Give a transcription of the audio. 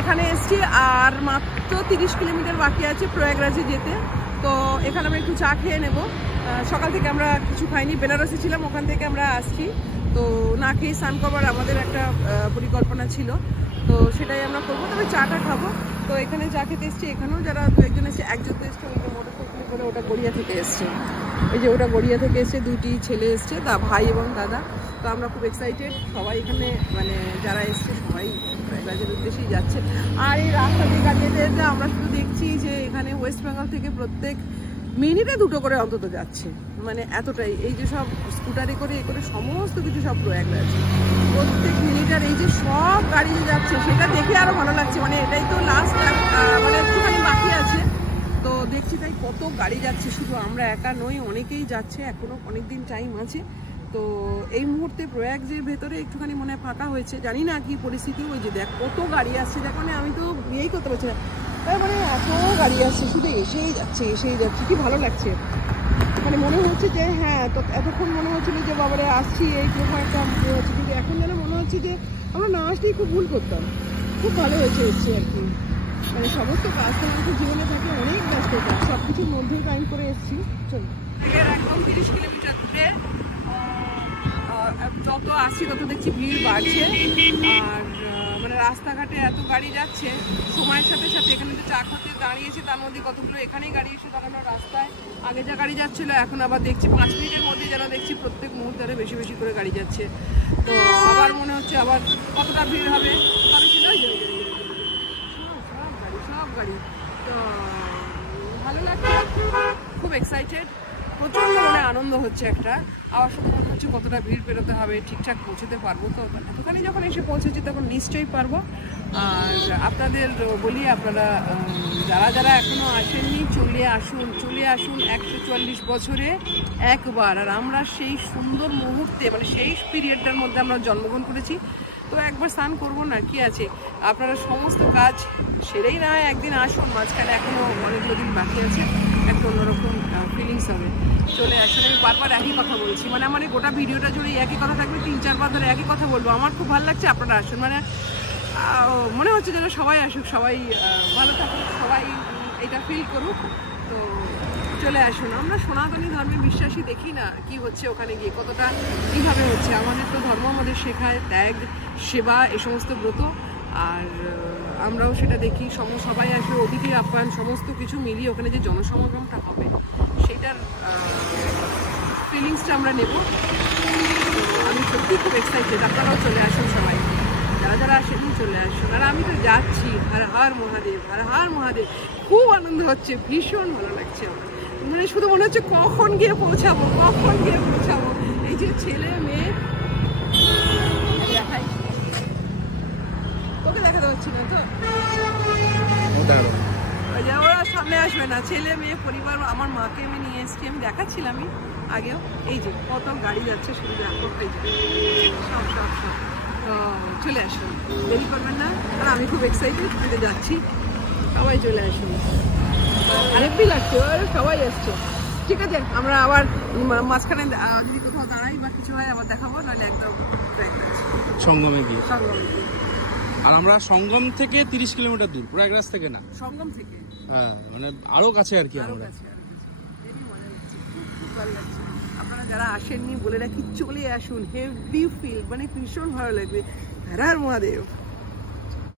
এখানে এসেছি আর মাত্র 30 কিলোমিটার বাকি আছে প্রয়াগরাজে যেতে। তো এখানে আমরা একটু চা খেয়ে নেব। সকাল থেকে আমরা কিছু খাইনি, বেনারসে ছিলাম, ওখান থেকে আমরা আসছি। তো না খেয়ে স্নান করবার আমাদের একটা পরিকল্পনা ছিল, তো সেটাই আমরা করবো। তবে চাটা খাবো। তো এখানে চা খেতে এসছি। এখানেও যারা দু একজন এসছে, একজন তো এসছে ওই যে মোটরসাইকেলে করে, ওটা গড়িয়া থেকে এসছে। এই যে ওটা গড়িয়া থেকে এসছে, দুটি ছেলে এসছে, ভাই এবং দাদা। তো আমরা খুব এক্সাইটেড, সবাই এখানে মানে যারা এসছে সবাই প্রয়াগরাজের উদ্দেশ্যেই যাচ্ছে। আর এই রাস্তা দিয়ে গাড়ি যেতে আমরা শুধু দেখছি যে এখানে ওয়েস্ট বেঙ্গল থেকে প্রত্যেক মিনিটে 2টো করে অন্তত যাচ্ছে, মানে এতটাই। এই যে সব স্কুটারে করে এ করে সমস্ত কিছু সব প্রয়াগরাজ প্রত্যেক মিনিটার এই যে সব গাড়ি যে যাচ্ছে সেটা দেখে আরো ভালো লাগছে। মানে এটাই তো লাস্ট, মানে একটুখানি বাকি আছে। তো দেখছি তাই কত গাড়ি যাচ্ছে, শুধু আমরা একা নই, অনেকেই যাচ্ছে, এখনো অনেকদিন টাইম আছে। তো এই মুহূর্তে প্রয়াগের ভেতরে একটুখানি মনে হয় ফাঁকা হয়েছে, জানি না কি পরিস্থিতি। ওই যে দেখ কত গাড়ি আসছে, দেখ মানে আমি তো বিয়েই করতে পারছি না, মানে এত গাড়ি আসছে, শুধু এসেই যাচ্ছে, কি ভালো লাগছে। মানে মনে হচ্ছে যে হ্যাঁ, তো এতক্ষণ মনে হচ্ছিল যে বাবারে আসছি, এই একটা মনে হচ্ছে, কিন্তু এখন যেন মনে হচ্ছে যে আমরা না আসলেই খুব ভুল করতাম। খুব ভালো হয়েছে এসছি আর কি। মানে সমস্ত কাজ তো আমাদের জীবনে থাকে, অনেক ব্যস্ততা, সব কিছুর মধ্যেই টাইম করে এসছি। চল, একদম 30 কিলোমিটার দূরে। যত আসছি তত দেখছি ভিড় বাড়ছে। আর মানে রাস্তাঘাটে এত গাড়ি যাচ্ছে, সময়ের সাথে সাথে এখানে তো চা খেতে দাঁড়িয়েছে, তার মধ্যে কতগুলো এখানেই গাড়ি এসে দাঁড়ানো রাস্তায়। আগে যা গাড়ি যাচ্ছিল, এখন আবার দেখছি 5 মিনিটের মধ্যে যেন দেখছি প্রত্যেক মুহূর্তে বেশি বেশি করে গাড়ি যাচ্ছে। তো আবার মনে হচ্ছে আবার কতটা ভিড় হবে, তবে ছিল সব গাড়ি। তো ভালো লাগছে, খুব এক্সাইটেড, প্রচণ্ড মনে আনন্দ হচ্ছে একটা। আবার শুধু মনে হচ্ছে কতটা ভিড় পেরোতে হবে, ঠিকঠাক পৌঁছতে পারবো তো। এতখানি যখন এসে পৌঁছেছি তখন নিশ্চয়ই পারবো। আর আপনাদের বলি, আপনারা যারা যারা এখনো আসেননি চলে আসুন 144 বছরে একবার। আর আমরা সেই সুন্দর মুহূর্তে, মানে সেই পিরিয়ডটার মধ্যে আমরা জন্মগ্রহণ করেছি। তো একবার স্নান করবো না, কি আছে। আপনারা সমস্ত কাজ সেরেই না হয় একদিন আসুন, মাঝখানে এখনো অনেকগুলো দিন বাকি আছে, একটা অন্যরকম ফিলিংস হবে। চলে আসলে আমি বারবার একই কথা বলছি, মানে আমার এই গোটা ভিডিওটা জুড়ে একই কথা থাকবে, 3-4 বার ধরে একই কথা বলবো। আমার খুব ভালো লাগছে, আপনারা আসুন, মানে মনে হচ্ছে যেন সবাই আসুক, সবাই ভালো থাকুক, সবাই এটা ফিল করুক। তো চলে আসুন। আমরা সনাতনী ধর্মে বিশ্বাসী, দেখি না কি হচ্ছে ওখানে গিয়ে, কতটা কীভাবে হচ্ছে। আমাদের তো ধর্ম আমাদের শেখায় ত্যাগ, সেবা, এ সমস্ত ব্রত। আর আমরাও সেটা দেখি, সবাই আসবে, অতিথি আপ্যায়ন সমস্ত কিছু মিলিয়ে ওখানে যে জনসমাগমটা হবে সেটার ফিলিংসটা আমরা নেব। আমি সত্যি খুব এক্সাইটেড, আপনারাও চলে আসুন, সবাই যারা যারা আসেন চলে আসুন। আর আমি তো যাচ্ছি, হর হর মহাদেব, হর হর মহাদেব। খুব আনন্দ হচ্ছে, ভীষণ ভালো লাগছে আমার। মানে শুধু মনে হচ্ছে কখন গিয়ে পৌঁছাবো। এই যে ছেলে মেয়ে, দেখাই, তোকে দেখাতে পারছি না তো, ওরা সামনে আসবে না, ছেলে মেয়ে পরিবার। আমার মাকে আমি নিয়ে এসছি, আমি দেখাচ্ছিলামই আগেও। এই যে কত গাড়ি যাচ্ছে, শুধু করতে সব চলে আসুন, দেরি করবেন না। আর আমি খুব এক্সাইটেড, ঘুরে যাচ্ছি, সবাই চলে আসুন। আরেকটি লাগছে, সবাই আসছে। ঠিক আছে, আমরা আবার মাঝখানে যদি কোথাও দাঁড়াই বা কিছু হয় আবার দেখাবো, নাহলে একদম সঙ্গমে গিয়ে। আর আমরা সঙ্গম থেকে 30 কিলোমিটার দূর, প্রয়াগরাজ থেকে না, সঙ্গম থেকে। হ্যাঁ, মানে আরো কাছে আর কি। আমরা আপনারা যারা আসেননি বলে রাখি, চলে আসুন, হেভি ফিল, মানে ভীষণ ভালো লাগবে। হর হর মহাদেব।